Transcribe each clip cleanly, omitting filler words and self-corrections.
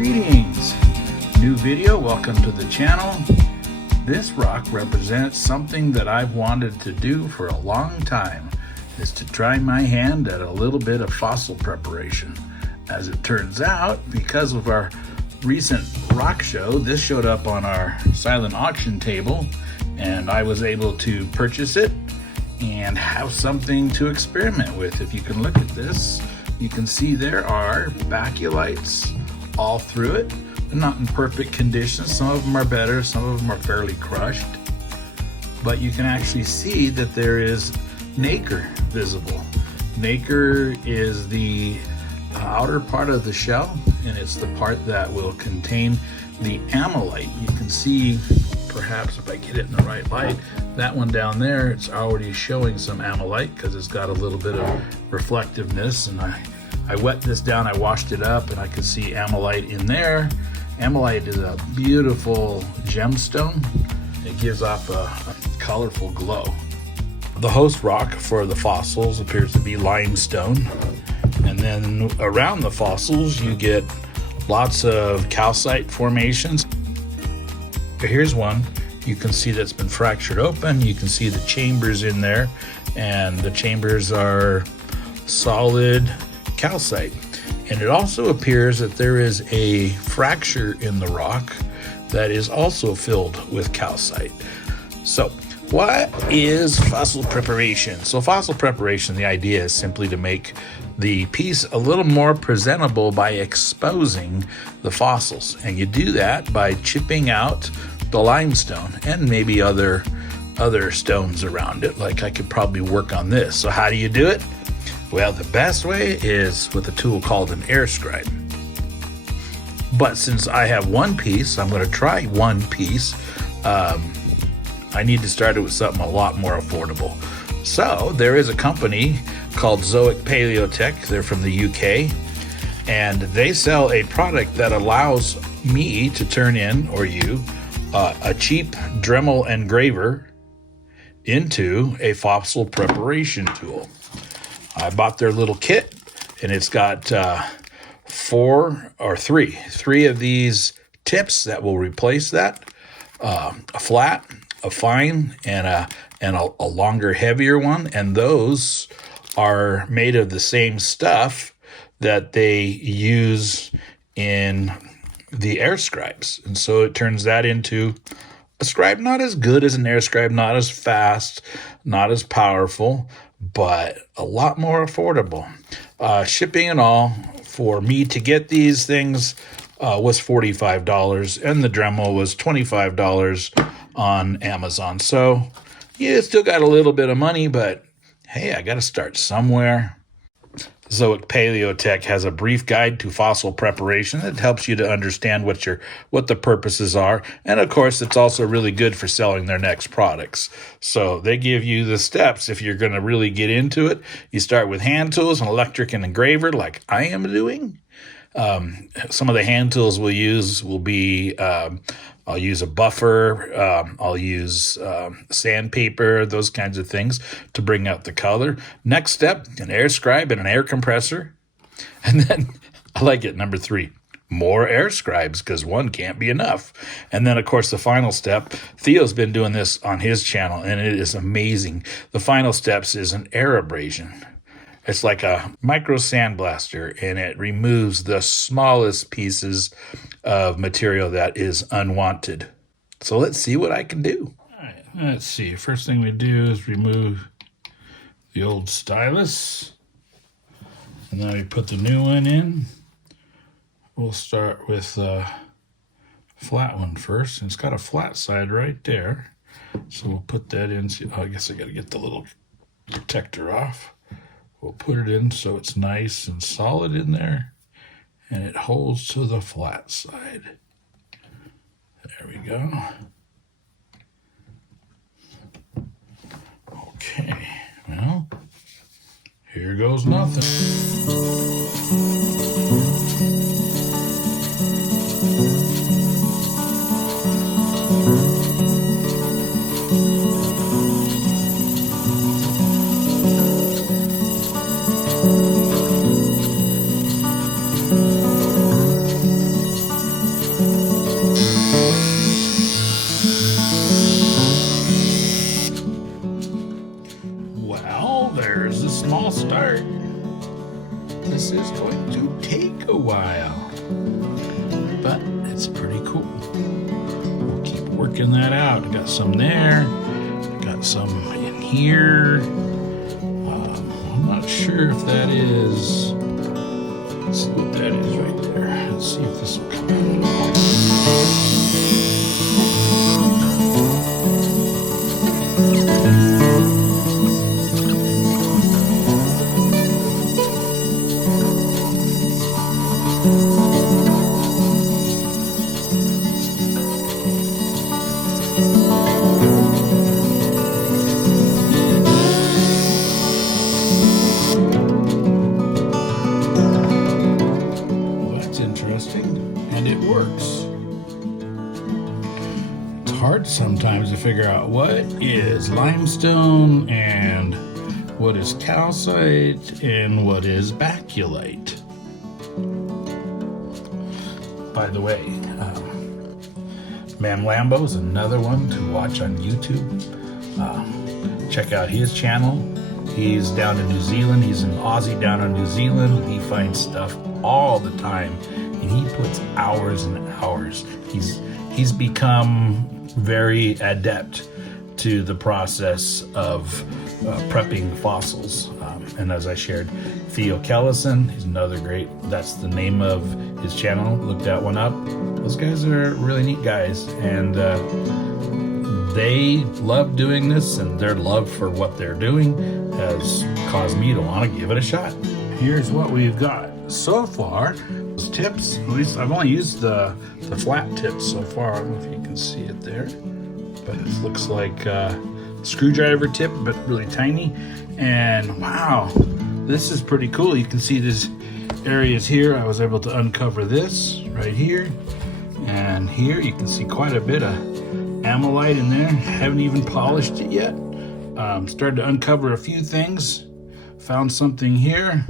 Greetings! New video, welcome to the channel. This rock represents something that I've wanted to do for a long time, is to try my hand at a little bit of fossil preparation. As it turns out, because of our recent rock show, this showed up on our silent auction table and I was able to purchase it and have something to experiment with. If you can look at this, you can see there are baculites all through it. They're not in perfect condition. Some of them are better, some of them are fairly crushed. But you can actually see that there is nacre visible. Nacre is the outer part of the shell, and it's the part that will contain the amylite. You can see, perhaps if I get it in the right light, that one down there, it's already showing some amylite because it's got a little bit of reflectiveness. And I wet this down, I washed it up, and I could see amylite in there. Amylite is a beautiful gemstone. It gives off a colorful glow. The host rock for the fossils appears to be limestone. And then around the fossils, you get lots of calcite formations. Here's one. You can see that's been fractured open. You can see the chambers in there, and the chambers are solid calcite. And it also appears that there is a fracture in the rock that is also filled with calcite. So what is fossil preparation? So fossil preparation, the idea is simply to make the piece a little more presentable by exposing the fossils. And you do that by chipping out the limestone and maybe other stones around it. Like I could probably work on this. So how do you do it? Well, the best way is with a tool called an air scribe. But since I have one piece, I'm going to try one piece. I need to start it with something a lot more affordable. So there is a company called Zoic Paleotech. They're from the UK, and they sell a product that allows me to turn in, or you, a cheap Dremel engraver into a fossil preparation tool. I bought their little kit, and it's got three of these tips that will replace that. A flat, a fine, and a longer, heavier one. And those are made of the same stuff that they use in the air scribes. And so it turns that into a scribe not as good as an air scribe, not as fast, not as powerful, but a lot more affordable. Shipping and all for me to get these things was $45, and the Dremel was $25 on Amazon. So yeah, it's still got a little bit of money, but hey, I got to start somewhere. Zoic Paleotech has a brief guide to fossil preparation that helps you to understand what the purposes are. And of course, it's also really good for selling their next products. So they give you the steps if you're going to really get into it. You start with hand tools, an electric and engraver like I am doing. Some of the hand tools we'll use will be, I'll use a buffer, I'll use sandpaper, those kinds of things to bring out the color. Next step, an air scribe and an air compressor. And then I like it, number 3, more air scribes, because one can't be enough. And then, of course, the final step, Theo's been doing this on his channel, and it is amazing. The final steps is an air abrasion. It's like a micro sandblaster, and it removes the smallest pieces of material that is unwanted. So let's see what I can do. All right, let's see. First thing we do is remove the old stylus, and then we put the new one in. We'll start with the flat one first, and it's got a flat side right there. So we'll put that in. I guess I got to get the little protector off. We'll put it in so it's nice and solid in there, and it holds to the flat side. There we go. Okay, well, here goes nothing. while. But it's pretty cool. We'll keep working that out. I got some there. I got some in here. I'm not sure if that is. Let's see what that is right there. Let's see if this will come out. And it works. It's hard sometimes to figure out what is limestone and what is calcite and what is baculite. By the way, Man Lambo is another one to watch on YouTube. Check out his channel. He's down in New Zealand. He's an Aussie down in New Zealand. He finds stuff all the time. And he puts hours and hours. He's become very adept to the process of prepping fossils. And as I shared, Theo Kellison, he's another great, that's the name of his channel. Look that one up. Those guys are really neat guys. And they love doing this, and their love for what they're doing has caused me to want to give it a shot. Here's what we've got so far. Tips, at least I've only used the flat tips so far. I don't know if you can see it there, but it looks like a screwdriver tip, but really tiny. And wow, this is pretty cool. You can see these areas here. I was able to uncover this right here, and here you can see quite a bit of amylite in there. Haven't even polished it yet. Started to uncover a few things. Found something here.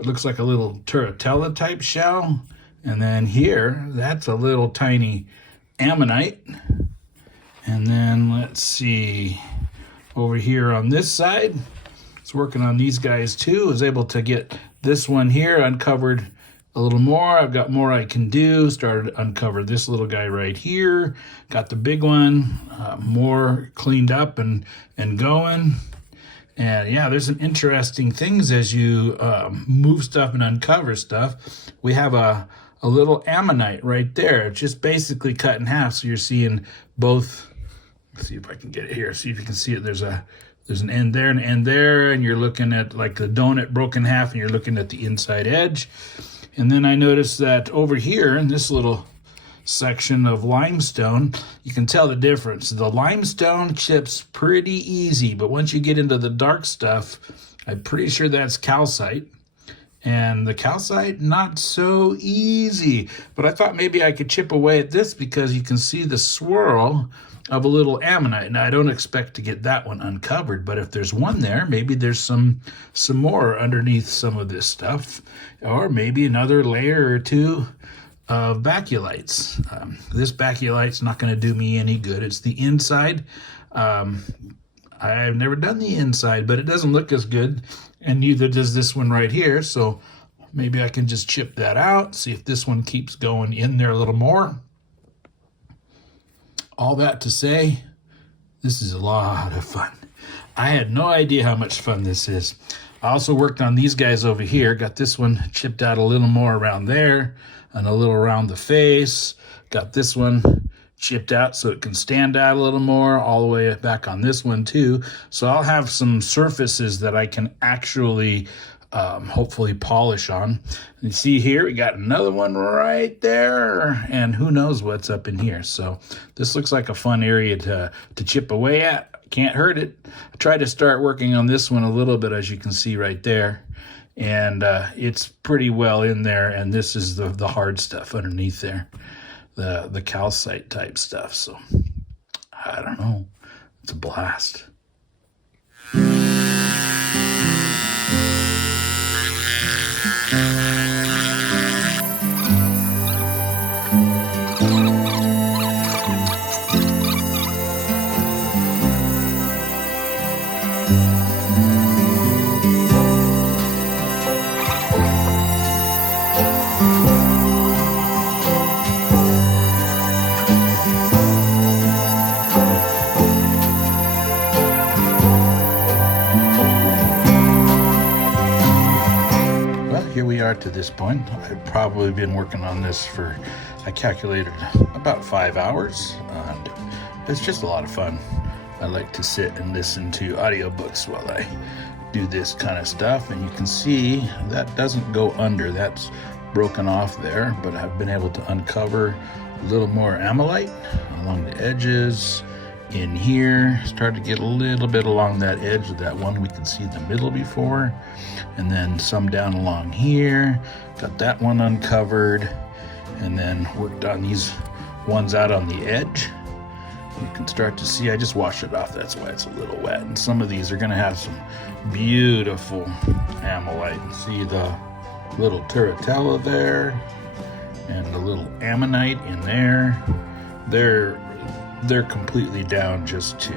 It looks like a little turritella type shell. And then here, that's a little tiny ammonite. And then let's see, over here on this side, it's working on these guys too. I was able to get this one here uncovered a little more. I've got more I can do. Started to uncover this little guy right here. Got the big one, more cleaned up and going. And yeah, there's some interesting things as you move stuff and uncover stuff. We have a little ammonite right there, just basically cut in half. So you're seeing both. Let's see if I can get it here. See if you can see it. There's an end there and an end there, and you're looking at like the donut broken in half, and you're looking at the inside edge. And then I noticed that over here in this little section of limestone, you can tell the difference. The limestone chips pretty easy, but once you get into the dark stuff, I'm pretty sure that's calcite. And the calcite, not so easy. But I thought maybe I could chip away at this because you can see the swirl of a little ammonite. Now, I don't expect to get that one uncovered, but if there's one there, maybe there's some more underneath some of this stuff, or maybe another layer or two of baculites. This baculite's not going to do me any good. It's the inside. I've never done the inside, but it doesn't look as good, and neither does this one right here. So maybe I can just chip that out, see if this one keeps going in there a little more. All that to say, this is a lot of fun. I had no idea how much fun this is. I also worked on these guys over here. Got this one chipped out a little more around there and a little around the face. Got this one chipped out so it can stand out a little more, all the way back on this one too. So I'll have some surfaces that I can actually hopefully polish on. You see here, we got another one right there, and who knows what's up in here. So this looks like a fun area to chip away at. Can't hurt it. I tried to start working on this one a little bit, as you can see right there, and it's pretty well in there, and this is the hard stuff underneath there, the calcite type stuff. So I don't know, it's a blast. this point. I've probably been working on this for, I calculated, about 5 hours, and it's just a lot of fun. I like to sit and listen to audiobooks while I do this kind of stuff, and you can see that doesn't go under. That's broken off there, but I've been able to uncover a little more amylite along the edges. In here, started to get a little bit along that edge of that one we could see the middle before, and then some down along here. Got that one uncovered, and then worked on these ones out on the edge. You can start to see, I just washed it off, that's why it's a little wet. And some of these are going to have some beautiful amylite. See the little turritella there, and the little ammonite in there. They're completely down just to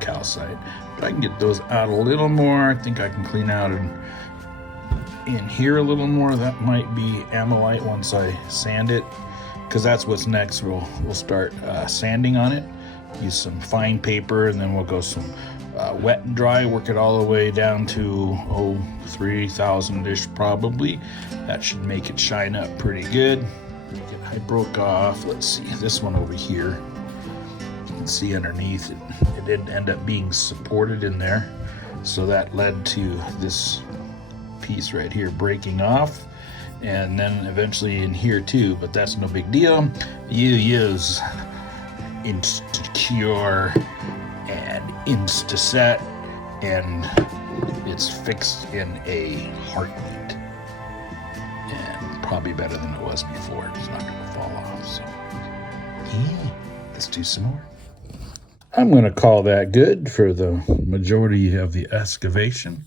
calcite. But I can get those out a little more. I think I can clean out in here a little more. That might be amylite once I sand it, because that's what's next. We'll start sanding on it. Use some fine paper, and then we'll go some wet and dry, work it all the way down to 3,000-ish probably. That should make it shine up pretty good. I broke off, let's see, this one over here. You can see underneath it didn't end up being supported in there, so that led to this piece right here breaking off, and then eventually in here too, but that's no big deal. You use Instacure and Instaset, and it's fixed in a heartbeat, and probably better than it was before. It's not going to fall off. So yeah, let's do some more. I'm going to call that good for the majority of the excavation.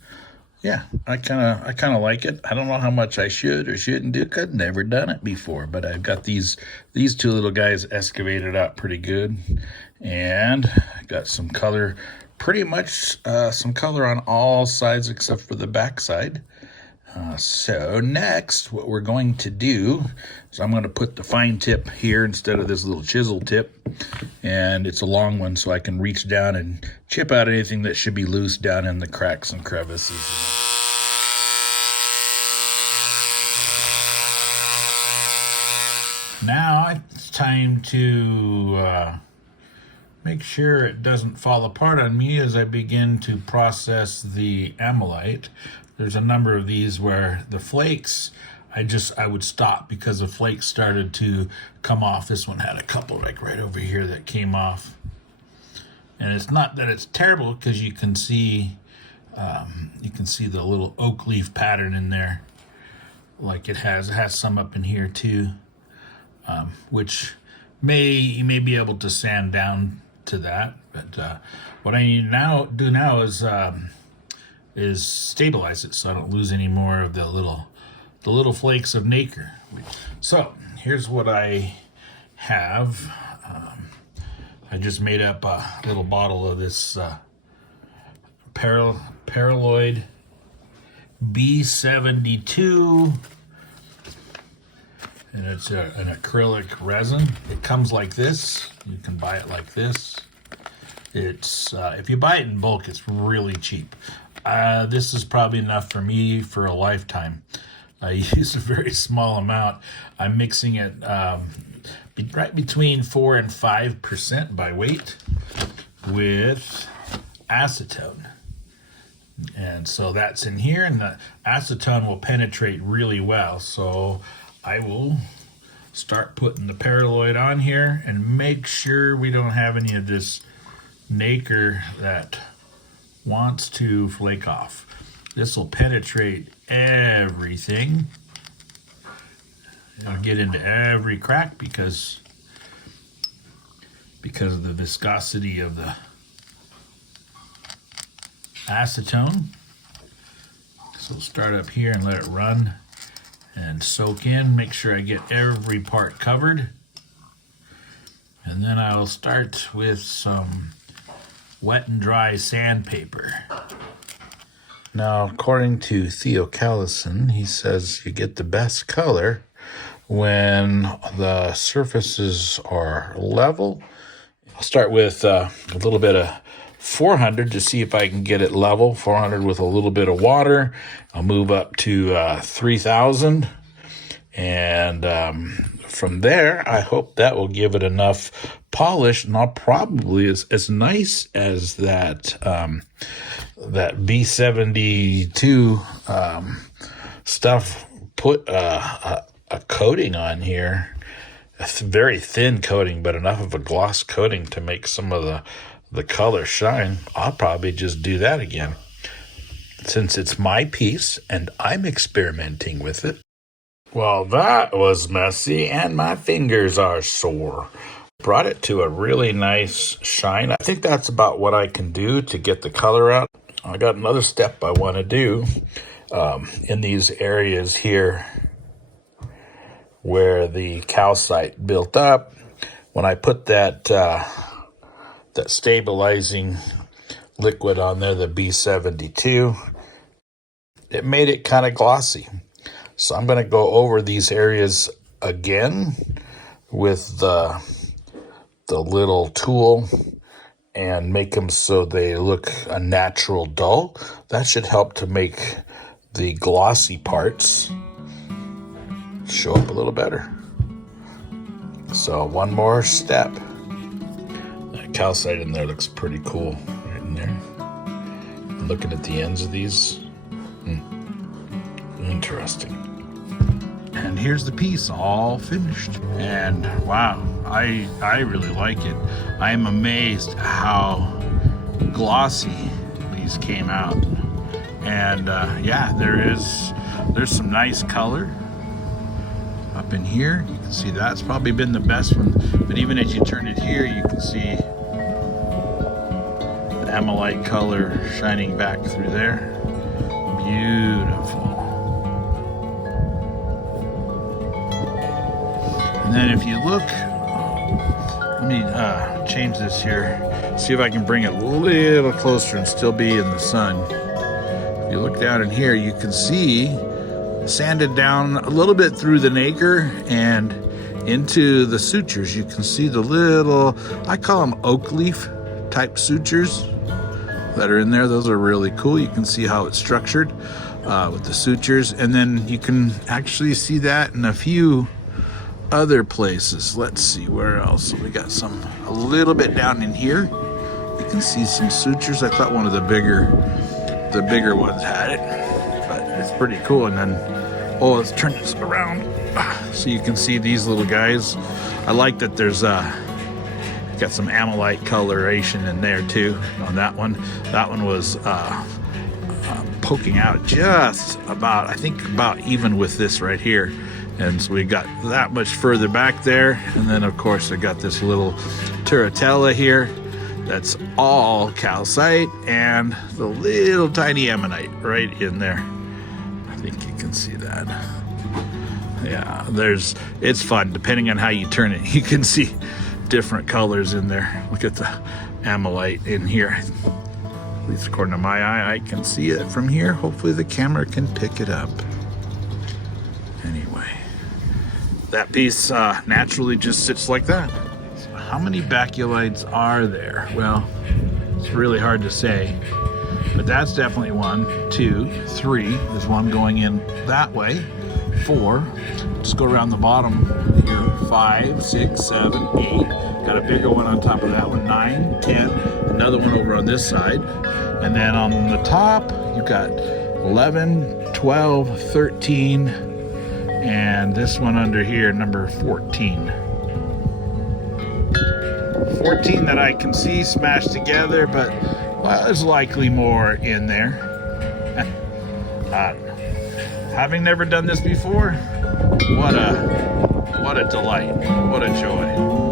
Yeah, I kind of like it. I don't know how much I should or shouldn't do. I've never done it before, but I've got these two little guys excavated out pretty good, and I got some color, pretty much some color on all sides except for the back side. So next, what we're going to do is I'm going to put the fine tip here instead of this little chisel tip, and it's a long one, so I can reach down and chip out anything that should be loose down in the cracks and crevices. Now it's time to make sure it doesn't fall apart on me as I begin to process the amylite. There's a number of these where the flakes, I would stop because the flakes started to come off. This one had a couple like right over here that came off. And it's not that it's terrible, because you can see the little oak leaf pattern in there, like it has some up in here too, which you may be able to sand down to that. But what I need to do now is stabilize it so I don't lose any more of the little flakes of nacre. So here's what I have. I just made up a little bottle of this Paraloid B72, and it's an acrylic resin. It comes like this. You can buy it like this. It's if you buy it in bulk, it's really cheap. This is probably enough for me for a lifetime. I use a very small amount. I'm mixing it right between 4 and 5% by weight with acetone. And so that's in here, and the acetone will penetrate really well. So I will start putting the Paraloid on here and make sure we don't have any of this nacre that wants to flake off. This will penetrate everything. It'll get into every crack because of the viscosity of the acetone. So start up here and let it run and soak in. Make sure I get every part covered. And then I'll start with some wet and dry sandpaper. Now, according to Theo Callison, he says you get the best color when the surfaces are level. I'll start with a little bit of 400 to see if I can get it level. 400 with a little bit of water. I'll move up to 3,000. And from there, I hope that will give it enough polish, and I'll probably, as nice as that that B72 stuff, put a coating on here, a very thin coating, but enough of a gloss coating to make some of the color shine. I'll probably just do that again, since it's my piece and I'm experimenting with it. Well, that was messy, and my fingers are sore. Brought it to a really nice shine. I think that's about what I can do to get the color out. I got another step I want to do in these areas here where the calcite built up. When I put that that stabilizing liquid on there, the B72, it made it kind of glossy. So I'm going to go over these areas again with the little tool and make them so they look a natural dull. That should help to make the glossy parts show up a little better. So one more step. That calcite in there looks pretty cool right in there. I'm looking at the ends of these. Interesting. And here's the piece all finished. And wow, I really like it. I am amazed how glossy these came out. And yeah, there's some nice color up in here. You can see that's probably been the best one. But even as you turn it here, you can see the amylite color shining back through there. Beautiful. And then if you look, let me change this here, see if I can bring it a little closer and still be in the sun. If you look down in here, you can see sanded down a little bit through the nacre and into the sutures. You can see the little, I call them oak leaf type sutures that are in there. Those are really cool. You can see how it's structured with the sutures. And then you can actually see that in a few other places. Let's see where else. We got some a little bit down in here. You can see some sutures. I thought one of the bigger ones had it, but it's pretty cool. And then, oh, let's turn this around so you can see these little guys. I like that there's got some amylite coloration in there too on that one. That one was poking out just about, I think about even with this right here. And so we got that much further back there. And then of course I got this little turritella here that's all calcite and the little tiny ammonite right in there. I think you can see that. Yeah, it's fun depending on how you turn it. You can see different colors in there. Look at the amylite in here. At least according to my eye, I can see it from here. Hopefully the camera can pick it up. Anyway, that piece naturally just sits like that. So how many baculites are there? Well, it's really hard to say, but that's definitely 1, 2, 3. There's one going in that way. 4. Just go around the bottom here. 5, 6, 7, 8. Got a bigger one on top of that one. 9, 10. Another one over on this side. And then on the top, you've got 11, 12, 13, and this one under here, number 14. 14 that I can see smashed together, but well, there's likely more in there. Having never done this before, what a delight, what a joy.